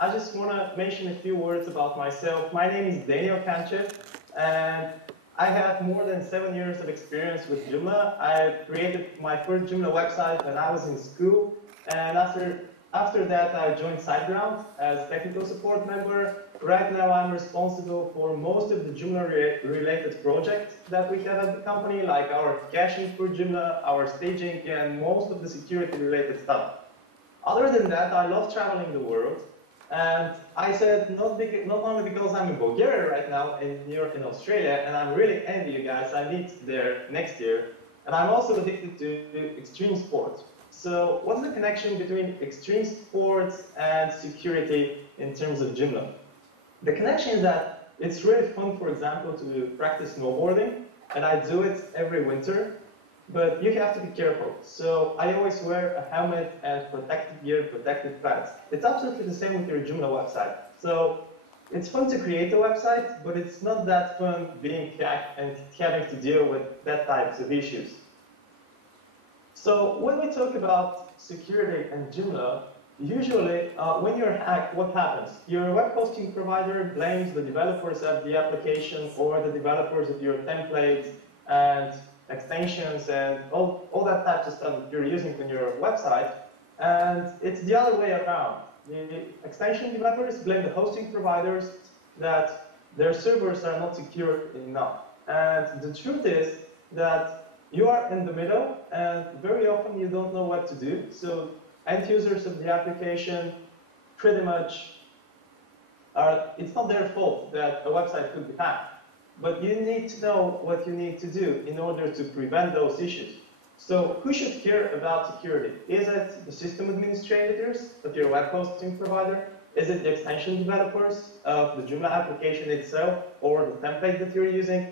I just want to mention a few words about myself. My name is Kanchev, and I have more than 7 years of experience with Joomla. I created my first Joomla website when I was in school, and after that I joined SiteGround as technical support member. Right now I'm responsible for most of the Joomla-related projects that we have at the company, like our caching for Joomla, our staging, and most of the security-related stuff. Other than that, I love traveling the world. And I said, not only because I'm in Bulgaria right now, in New York and Australia, and I'm really envy you guys, I meet there next year, and I'm also addicted to extreme sports. So what's the connection between extreme sports and security in terms of Joomla? The connection is that it's really fun, for example, to practice snowboarding, and I do it every winter. But you have to be careful. So I always wear a helmet and protective gear, protective pads. It's absolutely the same with your Joomla website. So it's fun to create a website, but it's not that fun being hacked and having to deal with that types of issues. So when we talk about security and Joomla, usually when you're hacked, what happens? Your web hosting provider blames the developers of the application or the developers of your templates and extensions and all that types of stuff that you're using on your website, and it's the other way around. The extension developers blame the hosting providers that their servers are not secure enough. And the truth is that you are in the middle, and very often you don't know what to do. So end users of the application pretty much it's not their fault that a website could be hacked. But you need to know what you need to do in order to prevent those issues. So who should care about security? Is it the system administrators of your web hosting provider? Is it the extension developers of the Joomla application itself or the template that you're using?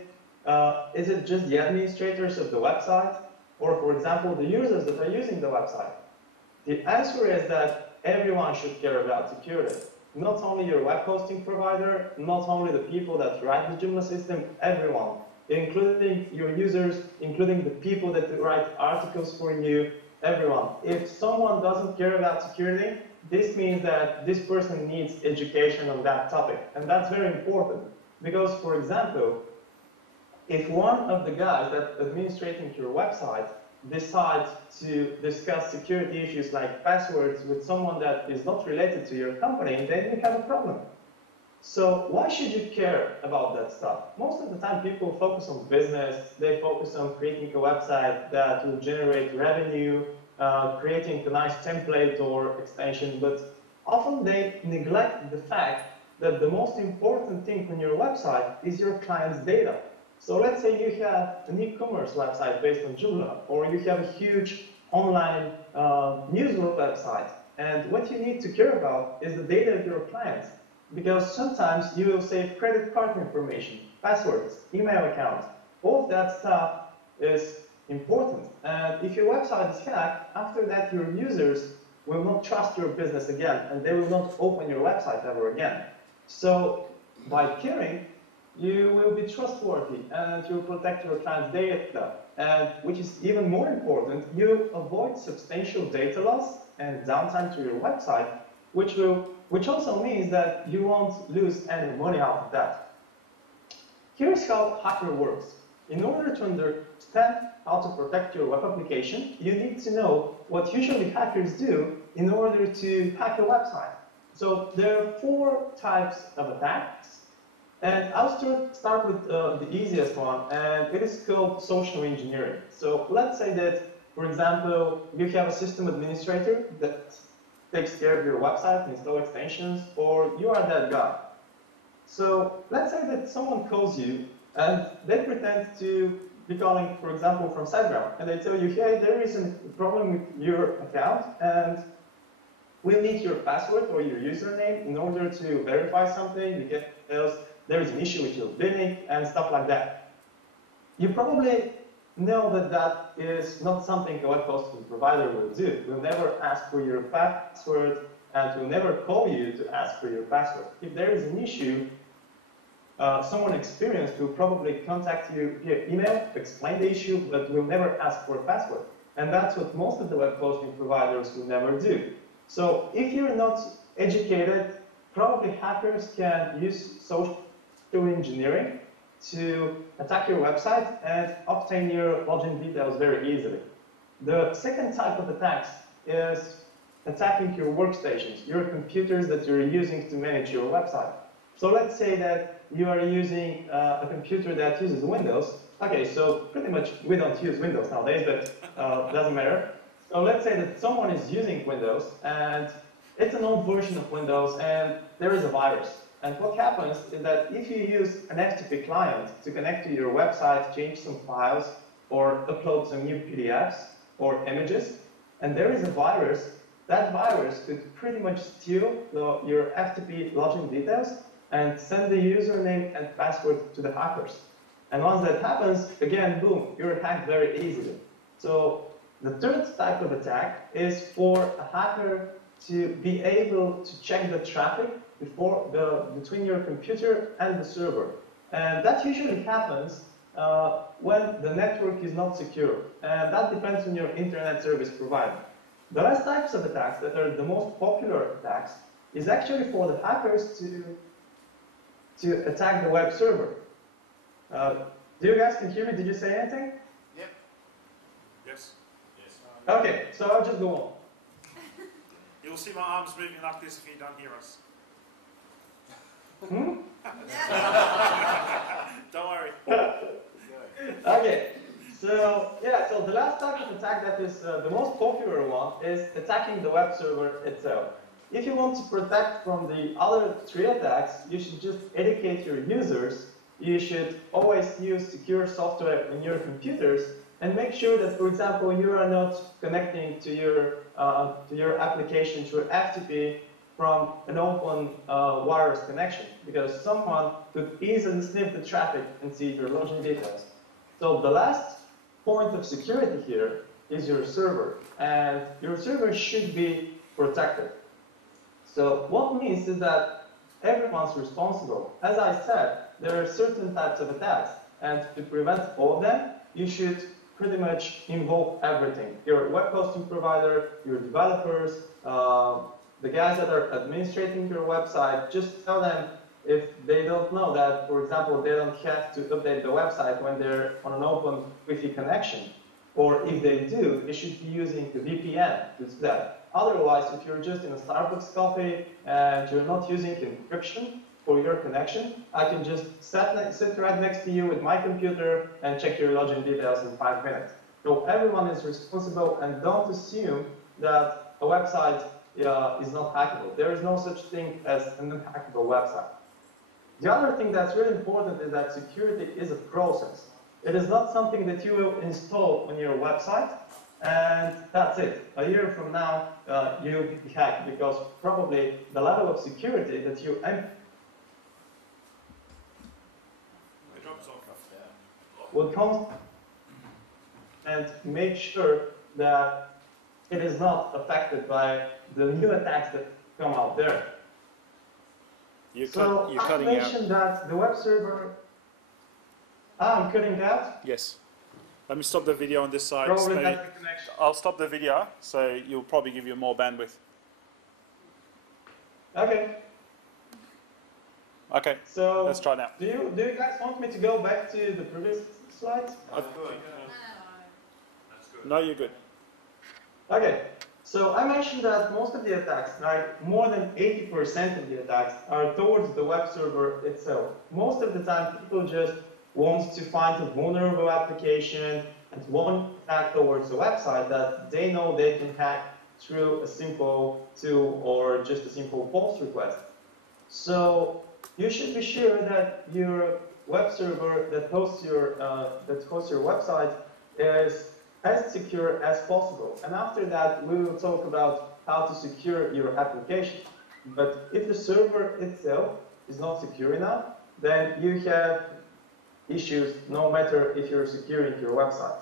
Is it just the administrators of the website? Or, for example, the users that are using the website? The answer is that everyone should care about security. Not only your web hosting provider, not only the people that write the Joomla system, everyone, including your users, including the people that write articles for you, everyone. If someone doesn't care about security, this means that this person needs education on that topic. And that's very important because, for example, if one of the guys that administrating your website decides to discuss security issues like passwords with someone that is not related to your company, then you have a problem. So why should you care about that stuff? Most of the time people focus on business, they focus on creating a website that will generate revenue, creating a nice template or extension, but often they neglect the fact that the most important thing on your website is your client's data. So let's say you have an e-commerce website based on Joomla, or you have a huge online news website. And what you need to care about is the data of your clients. Because sometimes you will save credit card information, passwords, email accounts. All of that stuff is important. And if your website is hacked, after that your users will not trust your business again, and they will not open your website ever again. So by caring, you will be trustworthy and you'll protect your client's data. And which is even more important, you'll avoid substantial data loss and downtime to your website, which also means that you won't lose any money out of that. Here's how Hacker works. In order to understand how to protect your web application, you need to know what usually hackers do in order to hack a website. So there are 4 types of attacks. And I'll start with the easiest one, and it is called social engineering. So let's say that, for example, you have a system administrator that takes care of your website, install extensions, or you are that guy. So let's say that someone calls you, and they pretend to be calling, for example, from SiteGround, and they tell you, hey, there is a problem with your account, and we'll need your password or your username in order to verify something, because there is an issue with your billing and stuff like that. You probably know that that is not something a web hosting provider will do. We'll never ask for your password, and we'll never call you to ask for your password. If there is an issue, someone experienced will probably contact you via email, explain the issue, but will never ask for a password. And that's what most of the web hosting providers will never do. So if you're not educated probably hackers can use social engineering to attack your website and obtain your login details very easily. The second type of attacks is attacking your workstations, your computers that you're using to manage your website. So let's say that you are using a computer that uses Windows. Okay, so pretty much we don't use Windows nowadays, but doesn't matter. So let's say that someone is using Windows, and it's an old version of Windows, and there is a virus. And what happens is that if you use an FTP client to connect to your website, change some files, or upload some new PDFs or images, and there is a virus, that virus could pretty much steal your FTP login details and send the username and password to the hackers. And once that happens, again, boom, you're hacked very easily. So the third type of attack is for a hacker to be able to check the traffic between your computer and the server. And that usually happens when the network is not secure. And that depends on your internet service provider. The last types of attacks that are the most popular attacks is actually for the hackers to attack the web server. Do you guys can hear me? Did you say anything? Yep. Yes. Yes. Okay, so I'll just go on. You'll see my arms moving like this if you don't hear us. Hmm? Don't worry. Okay, so yeah, so the last type of attack that is the most popular one is attacking the web server itself. If you want to protect from the other three attacks, you should just educate your users. You should always use secure software in your computers and make sure that, for example, you are not connecting to your application through FTP from an open wireless connection, because someone could easily sniff the traffic and see your login details. So the last point of security here is your server, and your server should be protected. So what means is that everyone's responsible. As I said, there are certain types of attacks, and to prevent all of them, you should pretty much involve everything. Your web hosting provider, your developers, the guys that are administrating your website, just tell them if they don't know that, for example, they don't have to update the website when they're on an open Wi-Fi connection. Or if they do, they should be using the VPN to do that. Otherwise, if you're just in a Starbucks coffee and you're not using encryption for your connection, I can just sit right next to you with my computer and check your login details in 5 minutes. So everyone is responsible, and don't assume that a website is not hackable. There is no such thing as an unhackable website. The other thing that's really important is that security is a process. It is not something that you will install on your website and that's it. A year from now, you'll be hacked, because probably the level of security that you will come and make sure that it is not affected by the new attacks that come out there. You're I cutting mentioned that the web server... I'm cutting out? Yes. Let me stop the video on this side. Probably So that's the connection. I'll stop the video, so you'll probably give you more bandwidth. Okay. Okay, So let's try now. do you guys want me to go back to the previous slides? That's good. That's good. No, you're good. Okay. So I mentioned that most of the attacks, like more than 80% of the attacks, are towards the web server itself. Most of the time, people just want to find a vulnerable application and want to hack towards the website that they know they can hack through a simple tool or just a simple post request. So you should be sure that your web server that hosts your website is as secure as possible. And after that, we will talk about how to secure your application. But if the server itself is not secure enough, then you have issues no matter if you're securing your website.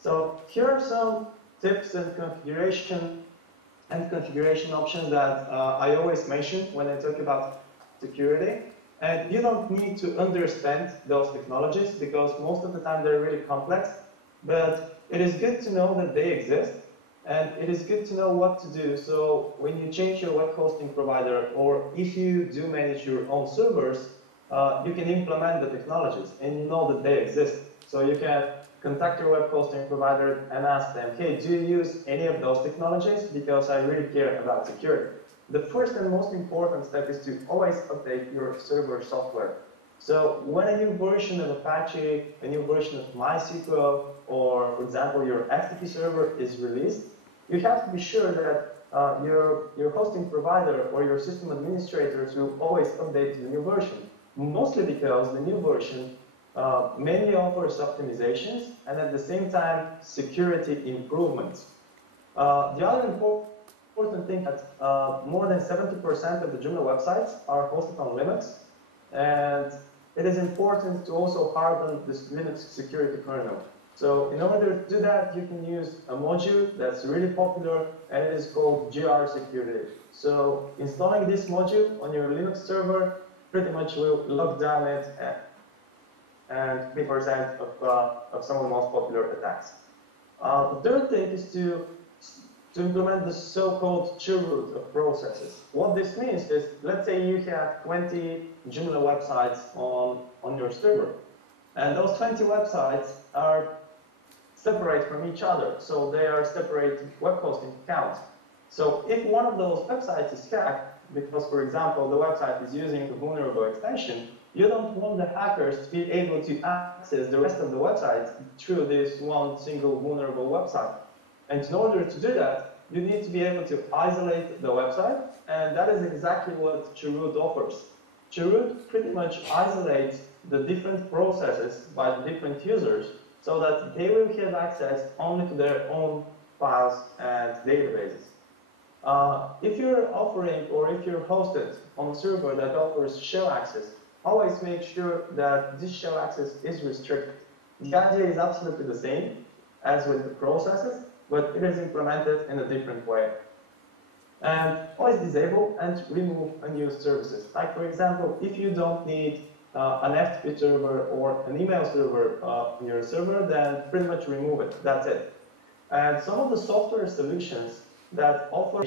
So here are some tips and configuration options that I always mention when I talk about security. And you don't need to understand those technologies, because most of the time they're really complex. But it is good to know that they exist, and it is good to know what to do. So when you change your web hosting provider, or if you do manage your own servers, you can implement the technologies, and you know that they exist. So you can contact your web hosting provider and ask them, hey, do you use any of those technologies? Because I really care about security. The first and most important step is to always update your server software. So when a new version of Apache, a new version of MySQL, or for example, your FTP server is released, you have to be sure that your hosting provider or your system administrators will always update to the new version. Mostly because the new version mainly offers optimizations and at the same time security improvements. The other important thing that more than 70% of the Joomla websites are hosted on Linux, and it is important to also harden this Linux security kernel. So in order to do that, you can use a module that's really popular, and it is called GR Security. So installing this module on your Linux server pretty much will lock down it and 50% of some of the most popular attacks. The third thing is to implement the so-called chroot of processes. What this means is, let's say you have 20 Joomla websites on your server, and those 20 websites are separate from each other, so they are separate web hosting accounts. So if one of those websites is hacked, because, for example, the website is using a vulnerable extension, you don't want the hackers to be able to access the rest of the website through this one single vulnerable website. And in order to do that, you need to be able to isolate the website, and that is exactly what chroot offers. Chroot pretty much isolates the different processes by the different users so that they will have access only to their own files and databases. If you're offering or if you're hosted on a server that offers shell access, always make sure that this shell access is restricted. The idea is absolutely the same as with the processes, but it is implemented in a different way. And always disable and remove unused services. Like, for example, if you don't need an FTP server or an email server on your server, then pretty much remove it. That's it. And some of the software solutions that offer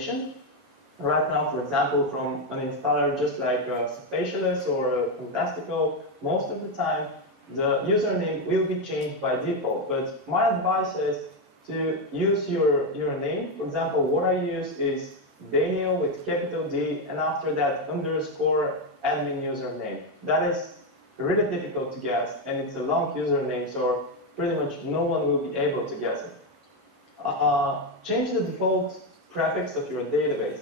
right now, for example, from an installer just like Spatialist or Fantastical, most of the time the username will be changed by default. But my advice is to use your name. For example, what I use is Daniel with capital D, and after that underscore admin username. That is really difficult to guess, and it's a long username, so pretty much no one will be able to guess it. Change the default prefix of your database.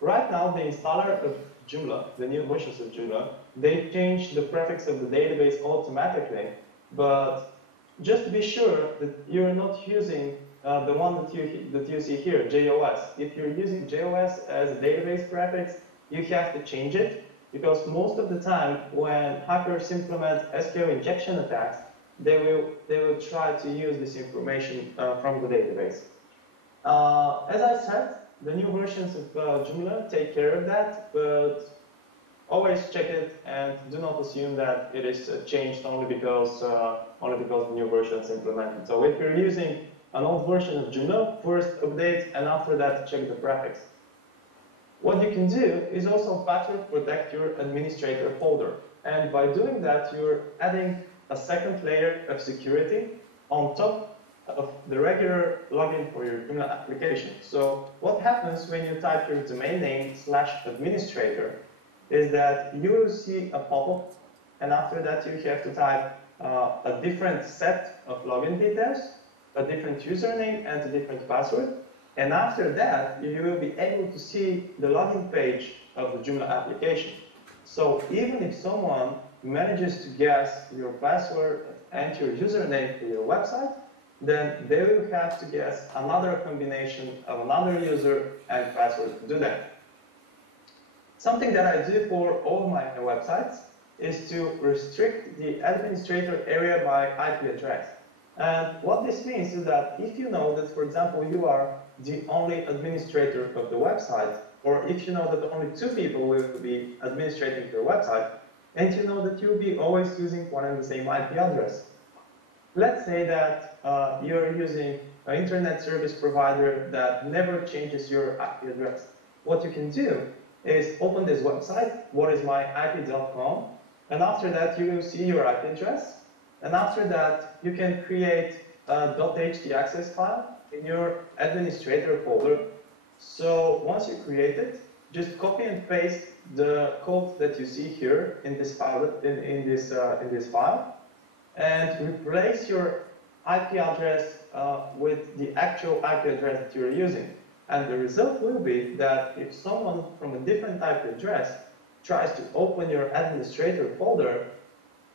Right now, the installer of Joomla, the new versions of Joomla, they change the prefix of the database automatically, but just to be sure that you're not using the one that you see here, JOS. If you're using JOS as a database prefix, you have to change it, because most of the time when hackers implement SQL injection attacks, they will try to use this information from the database. As I said, the new versions of Joomla take care of that, but always check it and do not assume that it is changed only because the new version is implemented. So if you're using an old version of Joomla, first update and after that check the prefix. What you can do is also better protect your administrator folder. And by doing that, you're adding a second layer of security on top of the regular login for your Joomla application. So what happens when you type your domain name /administrator is that you will see a pop-up, and after that you have to type a different set of login details, a different username, and a different password. And after that, you will be able to see the login page of the Joomla application. So even if someone manages to guess your password and your username for your website, then they will have to guess another combination of another user and password to do that. Something that I do for all my websites is to restrict the administrator area by IP address. And what this means is that if you know that, for example, you are the only administrator of the website, or if you know that only 2 people will be administrating your website, and you know that you'll be always using one and the same IP address. Let's say that you're using an internet service provider that never changes your IP address. What you can do is open this website, whatismyip.com, and after that you will see your IP address, and after that you can create a htaccess file in your administrator folder. So once you create it, just copy and paste the code that you see here in this file, in this file, and replace your IP address with the actual IP address that you're using. And the result will be that if someone from a different IP address tries to open your administrator folder,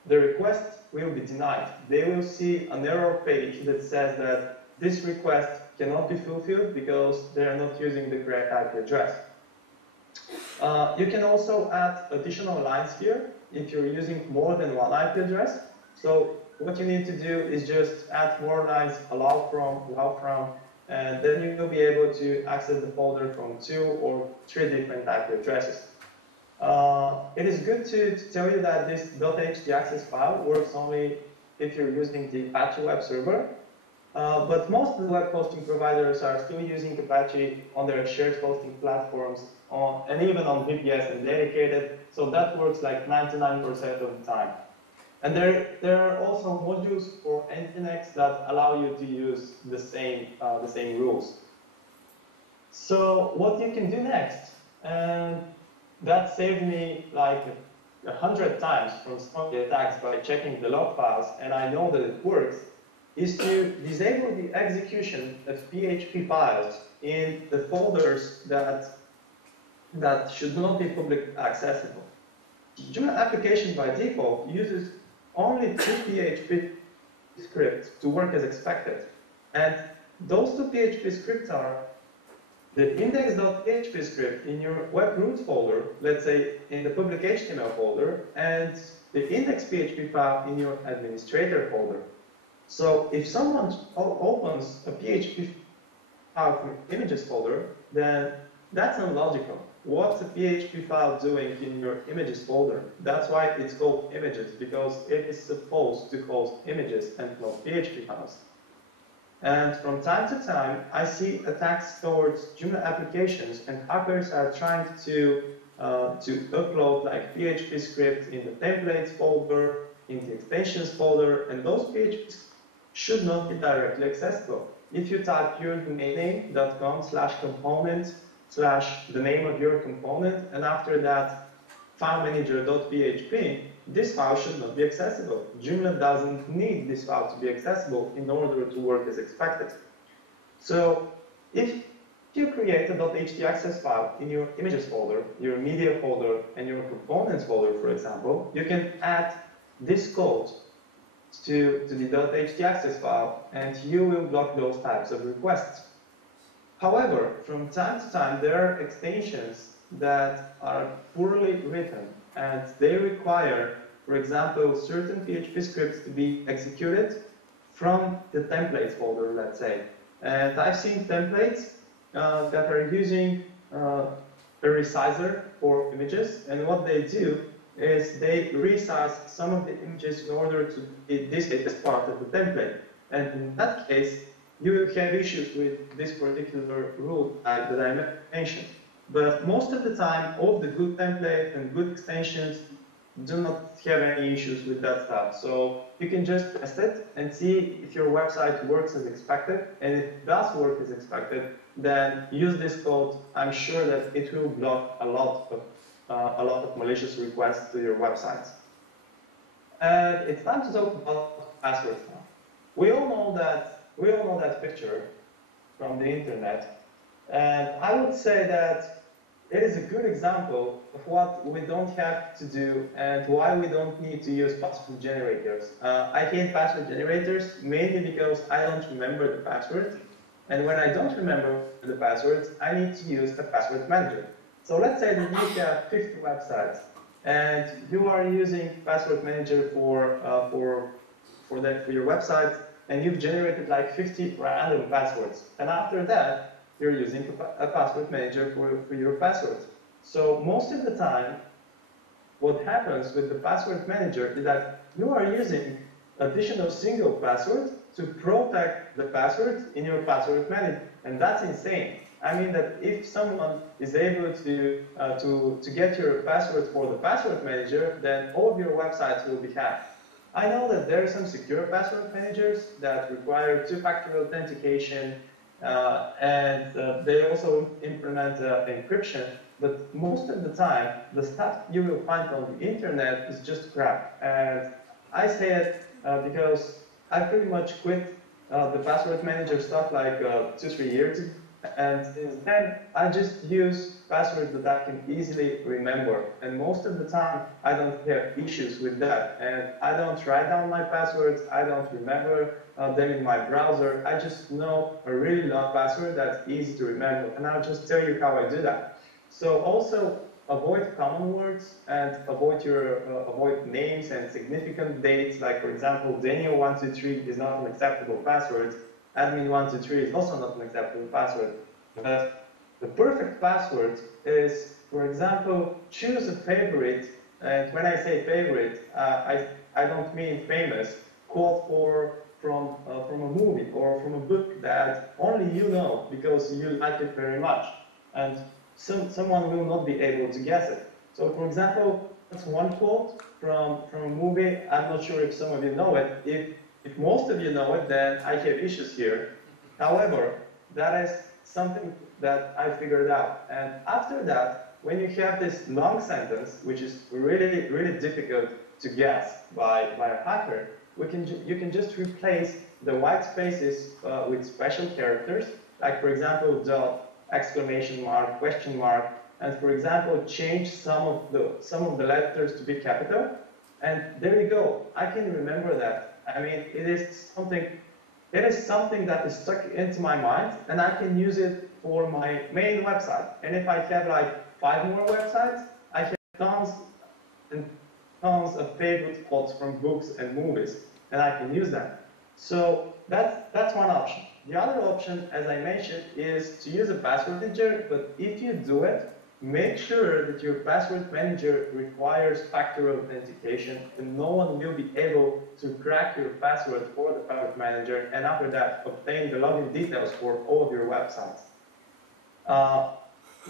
the request will be denied. They will see an error page that says that this request cannot be fulfilled because they are not using the correct IP address. You can also add additional lines here if you're using more than one IP address. So what you need to do is just add more lines, allow from, and then you will be able to access the folder from 2 or 3 different IP addresses. It is good to tell you that this htaccess file works only if you're using the Apache web server, but most of the web hosting providers are still using Apache on their shared hosting platforms and even on VPS and dedicated, so that works like 99% of the time. And there are also modules for Nginx that allow you to use the same rules. So what you can do next, and that saved me like 100 times from spotting attacks by checking the log files, and I know that it works, is to disable the execution of PHP files in the folders that should not be publicly accessible. Joomla application by default uses only 2 PHP scripts to work as expected. And those 2 PHP scripts are the index.php script in your web root folder, let's say in the public HTML folder, and the index.php file in your administrator folder. So if someone opens a PHP file from images folder, then that's unlogical. What's a PHP file doing in your images folder? That's why it's called images, because it is supposed to host images and not PHP files. And from time to time, I see attacks towards Joomla applications, and hackers are trying to upload like PHP scripts in the templates folder, in the extensions folder, and those PHPs should not be directly accessible. If you type your domain name.com/component/ the name of your component, and after that filemanager.php, this file should not be accessible. Joomla doesn't need this file to be accessible in order to work as expected. So if you create a htaccess file in your images folder, your media folder, and your components folder, for example, you can add this code to the htaccess file, and you will block those types of requests. However, from time to time, there are extensions that are poorly written, and they require, for example, certain PHP scripts to be executed from the templates folder, let's say. And I've seen templates that are using a resizer for images, and what they do is they resize some of the images in order to be displayed as part of the template. And in that case, you will have issues with this particular rule that I mentioned. But most of the time, all the good templates and good extensions do not have any issues with that stuff. So you can just test it and see if your website works as expected. And if it does work as expected, then use this code. I'm sure that it will block a lot of malicious requests to your websites. And it's time to talk about passwords now. We all know that picture from the internet, and I would say that it is a good example of what we don't have to do and why we don't need to use password generators. I hate password generators mainly because I don't remember the password, and when I don't remember the passwords, I need to use a password manager. So let's say that you have 50 websites, and you are using password manager for your website, and you've generated like 50 random passwords. And after that, you're using a password manager for your passwords. So most of the time, what happens with the password manager is that you are using additional single passwords to protect the passwords in your password manager, and that's insane. I mean that if someone is able to get your password for the password manager, then all of your websites will be hacked. I know that there are some secure password managers that require two-factor authentication, and they also implement encryption, but most of the time, the stuff you will find on the internet is just crap. And I say it because I pretty much quit the password manager stuff like 2-3 years ago. And since then, I just use passwords that I can easily remember. And most of the time, I don't have issues with that. And I don't write down my passwords. I don't remember them in my browser. I just know a really long password that's easy to remember. And I'll just tell you how I do that. So also, avoid common words and avoid names and significant dates. Like, for example, Daniel123 is not an acceptable password. Admin123 is also not an acceptable password. But the perfect password is, for example, choose a favorite. And when I say favorite, I don't mean famous. Quote from a movie or from a book that only you know because you like it very much. And someone will not be able to guess it. So, for example, that's one quote from a movie. I'm not sure if some of you know it. If most of you know it, then I have issues here. However, that is something that I figured out. And after that, when you have this long sentence, which is really, really difficult to guess by a hacker, you can just replace the white spaces with special characters, like, for example, dot, exclamation mark, question mark, and, for example, change some of the letters to be capital. And there you go. I can remember that. I mean, it is something that is stuck into my mind, and I can use it for my main website. And if I have like 5 more websites, I have tons and tons of favorite quotes from books and movies, and I can use them. So that's one option. The other option, as I mentioned, is to use a password manager, but if you do it, make sure that your password manager requires factor authentication, and no one will be able to crack your password for the password manager, and after that, obtain the login details for all of your websites.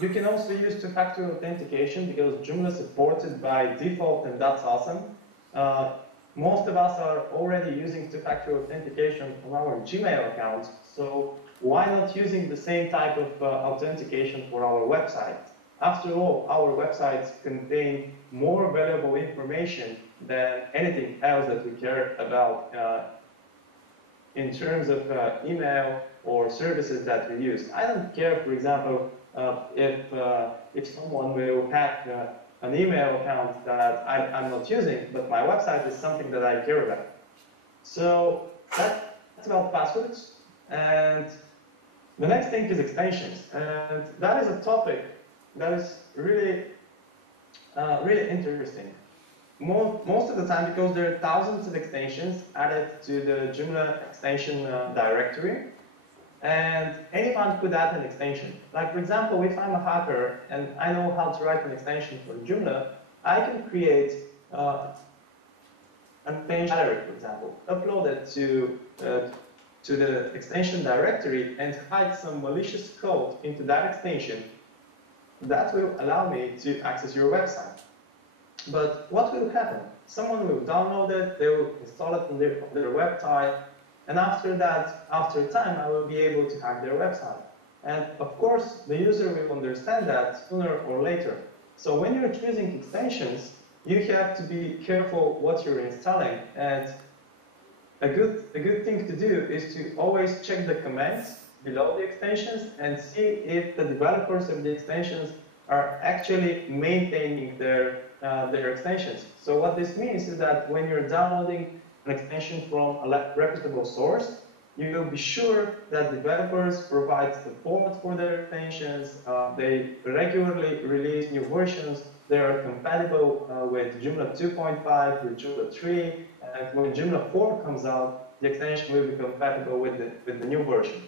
You can also use two-factor authentication because Joomla supports it by default, and that's awesome. Most of us are already using two-factor authentication on our Gmail accounts, so why not using the same type of authentication for our website? After all, our websites contain more valuable information than anything else that we care about in terms of email or services that we use. I don't care, for example, if someone will hack an email account that I'm not using, but my website is something that I care about. So that's about passwords. And the next thing is extensions. And that is a topic that is really, really interesting. Most of the time, because there are thousands of extensions added to the Joomla extension directory, and anyone could add an extension. Like, for example, if I'm a hacker and I know how to write an extension for Joomla, I can create an extension directory, for example, upload it to the extension directory and hide some malicious code into that extension. That will allow me to access your website. But what will happen? Someone will download it, they will install it on their website, and after that, after time, I will be able to hack their website. And of course, the user will understand that sooner or later. So when you're choosing extensions, you have to be careful what you're installing. And a good thing to do is to always check the comments below the extensions and see if the developers of the extensions are actually maintaining their extensions. So what this means is that when you're downloading an extension from a reputable source, you will be sure that developers provide support for their extensions, they regularly release new versions, they are compatible with Joomla 2.5, with Joomla 3, and when Joomla 4 comes out, the extension will be compatible with the new version.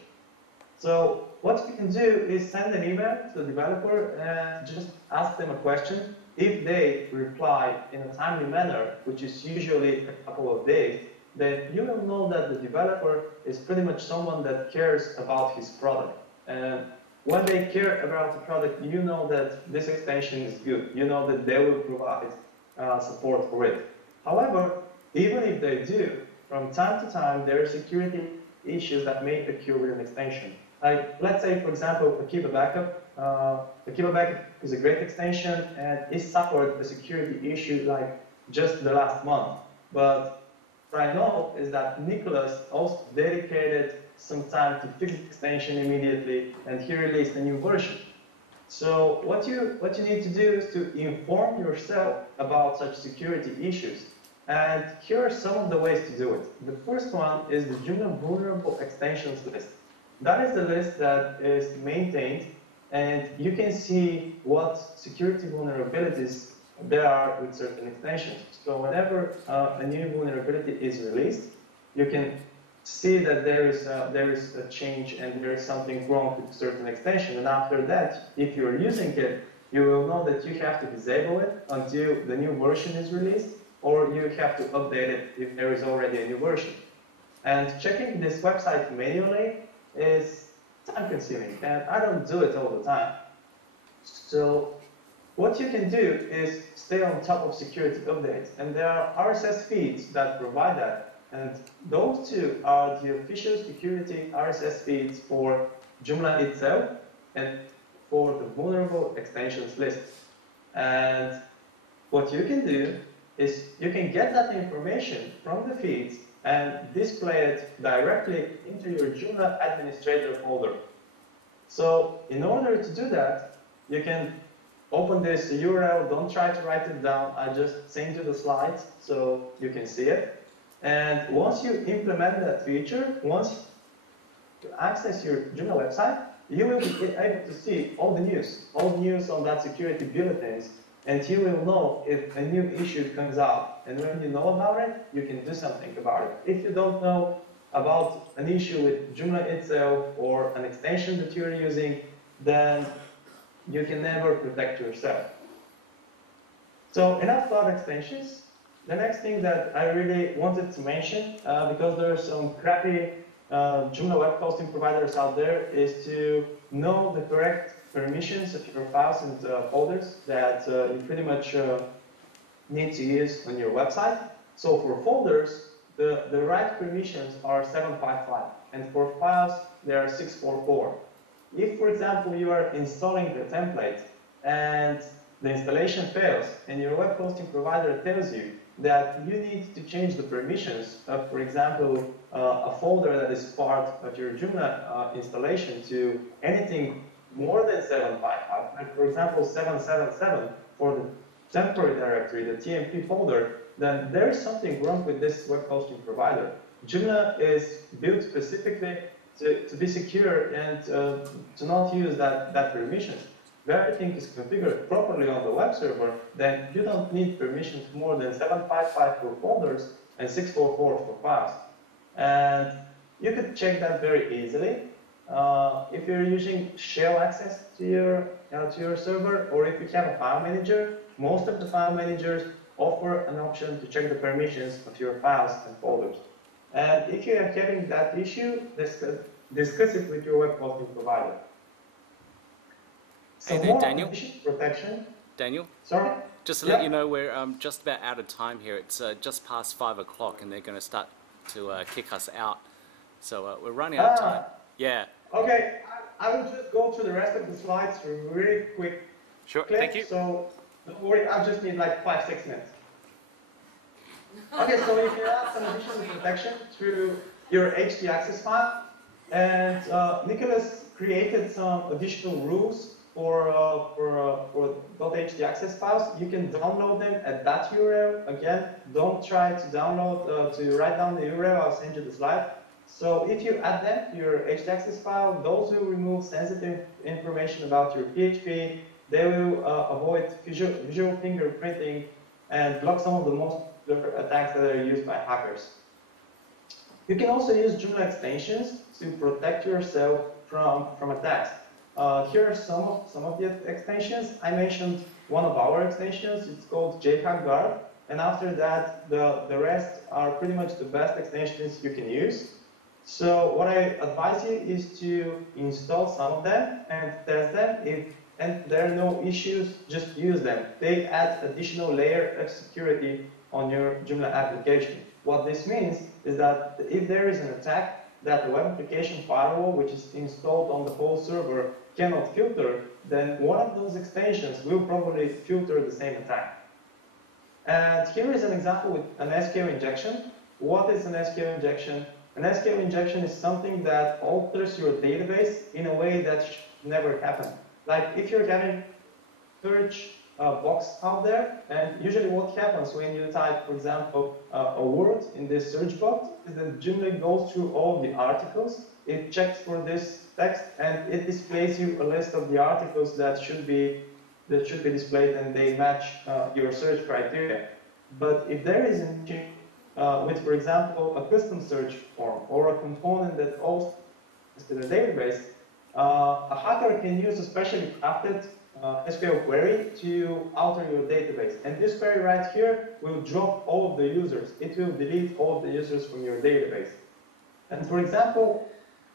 So what you can do is send an email to the developer and just ask them a question. If they reply in a timely manner, which is usually a couple of days, then you will know that the developer is pretty much someone that cares about his product. And when they care about the product, you know that this extension is good. You know that they will provide support for it. However, even if they do, from time to time, there are security issues that may occur with an extension. Like, let's say, for example, Akiba Backup. Akiba Backup is a great extension, and it suffered a security issue like just the last month. But what I know is that Nicholas also dedicated some time to fix the extension immediately, and he released a new version. So what you need to do is to inform yourself about such security issues. And here are some of the ways to do it. The first one is the Joomla vulnerable extensions list. That is the list that is maintained, and you can see what security vulnerabilities there are with certain extensions. So whenever a new vulnerability is released, you can see that there is a change and there is something wrong with a certain extension. And after that, if you're using it, you will know that you have to disable it until the new version is released, or you have to update it if there is already a new version. And checking this website manually is time-consuming, and I don't do it all the time. So what you can do is stay on top of security updates, and there are RSS feeds that provide that. And those two are the official security RSS feeds for Joomla itself and for the vulnerable extensions list. And what you can do is you can get that information from the feeds and display it directly into your Joomla administrator folder. So in order to do that, you can open this URL. Don't try to write it down. I just send you the slides so you can see it. And once you implement that feature, once you access your Joomla website, you will be able to see all the news on that security bulletins, and you will know if a new issue comes out. And when you know about it, you can do something about it. If you don't know about an issue with Joomla itself or an extension that you're using, then you can never protect yourself. So enough about extensions. The next thing that I really wanted to mention, because there are some crappy Joomla web hosting providers out there, is to know the correct permissions of your files and folders that you pretty much need to use on your website. So for folders, the right permissions are 755, and for files, they are 644. If, for example, you are installing a template and the installation fails, and your web hosting provider tells you that you need to change the permissions of, for example, a folder that is part of your Joomla installation to anything more than 755, like for example 777 for the temporary directory, the TMP folder, then there is something wrong with this web hosting provider. Joomla is built specifically to be secure and to not use that permission. If everything is configured properly on the web server, then you don't need permissions more than 755 for folders and 644 for files. And you could check that very easily if you're using shell access to your server, or if you have a file manager. Most of the file managers offer an option to check the permissions of your files and folders. And if you are having that issue, discuss it with your web hosting provider. Hey there, Daniel. Protection. Daniel? Sorry? Just to let you know, we're just about out of time here. It's just past 5 o'clock, and they're going to start to kick us out. So we're running out of time. Yeah. Okay, I will just go through the rest of the slides really quick. Sure, thank you. So don't worry, I just need like 5-6 minutes. Okay, so you can add some additional protection through your htaccess file. And Nicholas created some additional rules for .htaccess files. You can download them at that URL. Again, don't try to download, to write down the URL. I'll send you the slide. So if you add them to your htaccess file, those will remove sensitive information about your PHP. They will avoid visual fingerprinting and block some of the most attacks that are used by hackers. You can also use Joomla extensions to protect yourself from attacks. Here are some of the extensions. I mentioned one of our extensions. It's called JHackGuard, and after that, the rest are pretty much the best extensions you can use. So what I advise you is to install some of them and test them. And there are no issues, just use them. They add additional layer of security on your Joomla application. What this means is that if there is an attack that the web application firewall, which is installed on the whole server, cannot filter, then one of those extensions will probably filter the same attack. And here is an example with an SQL injection. What is an SQL injection? An SQL injection is something that alters your database in a way that should never happen. Like if you're having search box out there, and usually what happens when you type, for example, a word in this search box is that Joomla goes through all the articles, it checks for this text, and it displays you a list of the articles that should be displayed, and they match your search criteria. But if there is an issue with, for example, a custom search form or a component that also is to the database, a hacker can use a specially crafted SQL query to alter your database. And this query right here will drop all of the users. It will delete all of the users from your database. And for example,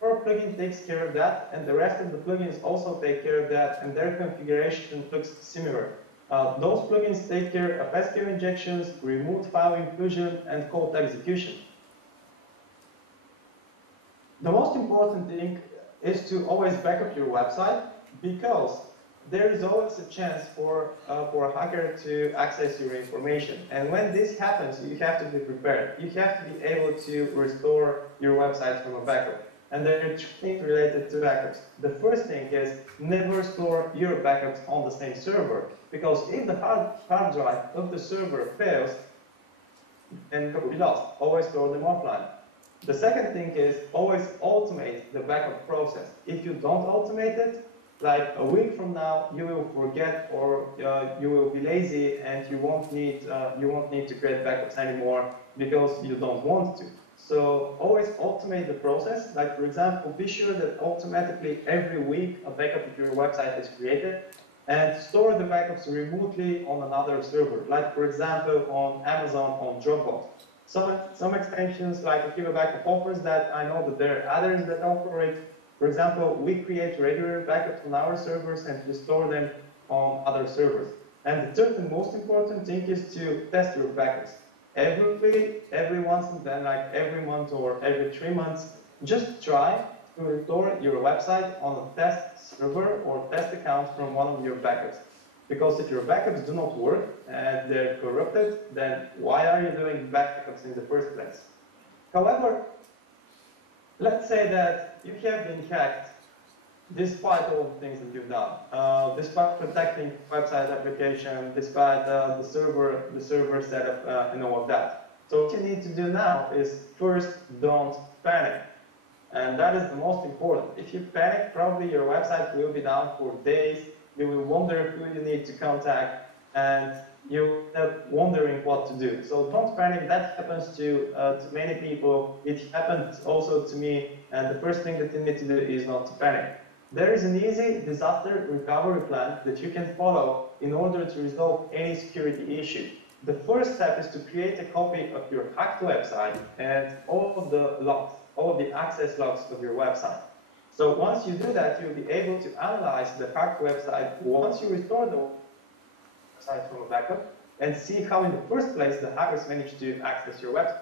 our plugin takes care of that, and the rest of the plugins also take care of that, and their configuration looks similar. Those plugins take care of SQL injections, remote file inclusion, and code execution. The most important thing is to always back up your website, because there is always a chance for a hacker to access your information. And when this happens, you have to be prepared. You have to be able to restore your website from a backup. And there are two things related to backups. The first thing is never store your backups on the same server, because if the hard drive of the server fails, then it will be lost. Always store them offline. The second thing is always automate the backup process. If you don't automate it, like a week from now, you will forget, or you will be lazy, and you won't need to create backups anymore because you don't want to. So always automate the process. Like for example, be sure that automatically every week a backup of your website is created, and store the backups remotely on another server. Like for example, on Amazon, on Dropbox. Some extensions like Akiva Backup offers that. I know that there are others that offer it. For example, we create regular backups on our servers and we store them on other servers. And the third and most important thing is to test your backups. Every week, every once and then, like every month or every 3 months, just try to restore your website on a test server or test account from one of your backups. Because if your backups do not work and they're corrupted, then why are you doing backups in the first place? However, let's say that you have been hacked despite all the things that you've done, despite protecting website application, despite the server setup, and all of that. So what you need to do now is first, don't panic. And that is the most important. If you panic, probably your website will be down for days. You will wonder who you need to contact, and you'll end up wondering what to do. So don't panic. That happens to many people. It happened also to me. And the first thing that you need to do is not to panic. There is an easy disaster recovery plan that you can follow in order to resolve any security issue. The first step is to create a copy of your hacked website and all of the logs, all of the access logs of your website. So once you do that, you'll be able to analyze the hacked website once you restore the website from a backup and see how in the first place the hackers managed to access your website.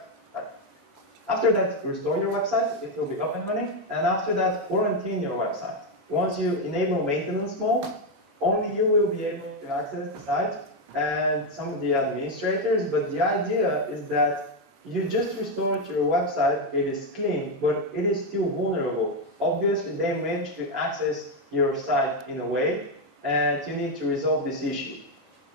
After that, restore your website, it will be up and running, and after that, quarantine your website. Once you enable maintenance mode, only you will be able to access the site and some of the administrators, but the idea is that you just restored your website, it is clean, but it is still vulnerable. Obviously, they managed to access your site in a way, and you need to resolve this issue.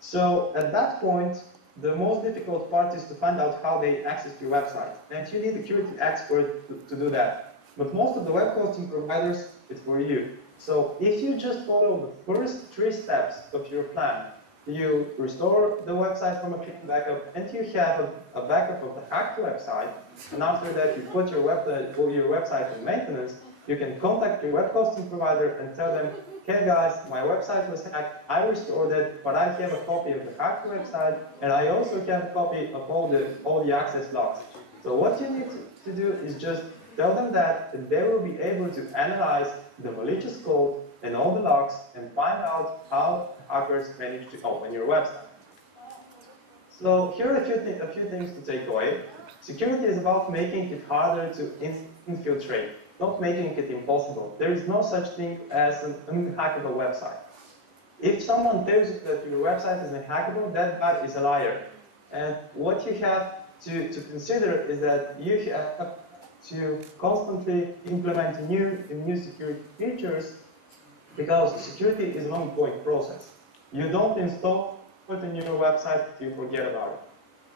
So at that point, the most difficult part is to find out how they access your website, and you need a security expert to do that. But most of the web hosting providers, it's for you. So if you just follow the first 3 steps of your plan, you restore the website from a clean backup, and you have a backup of the hacked website, and after that you put your website in maintenance, you can contact your web hosting provider and tell them, hey guys, my website was hacked, I restored it, but I have a copy of the hacked website, and I also have a copy of all the access logs. So what you need to do is just tell them that, and they will be able to analyze the malicious code and all the logs and find out how hackers managed to open your website. So here are a few things to take away. Security is about making it harder to infiltrate, not making it impossible. There is no such thing as an unhackable website. If someone tells you that your website is unhackable, that guy is a liar. And what you have to consider is that you have to constantly implement new security features, because security is an ongoing process. You don't install it in your website, you forget about it.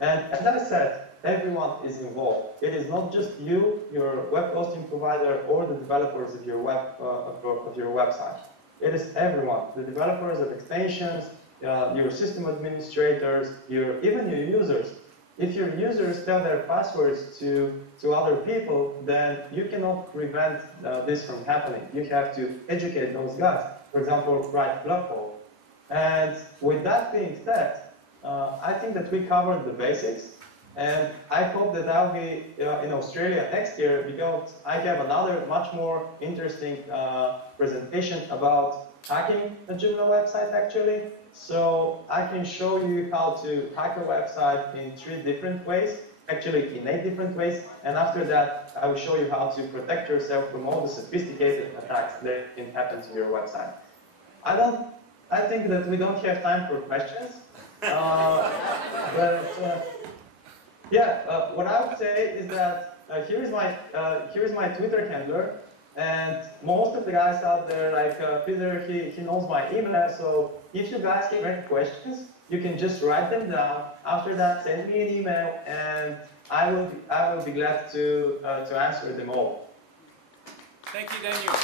And as I said, everyone is involved. It is not just you, your web hosting provider, or the developers of your website. It is everyone, the developers of extensions, your system administrators, even your users. If your users tell their passwords to other people, then you cannot prevent this from happening. You have to educate those guys. For example, write blog posts. And with that being said, I think that we covered the basics. And I hope that I'll be in Australia next year, because I have another much more interesting presentation about hacking a Joomla website actually. So I can show you how to hack a website in 3 different ways, actually in 8 different ways. And after that, I will show you how to protect yourself from all the sophisticated attacks that can happen to your website. I think that we don't have time for questions. What I would say is that here's my Twitter handler, and most of the guys out there, like Peter, he knows my email. So if you guys have any questions, you can just write them down. After that, send me an email, and I will be glad to answer them all. Thank you, Daniel.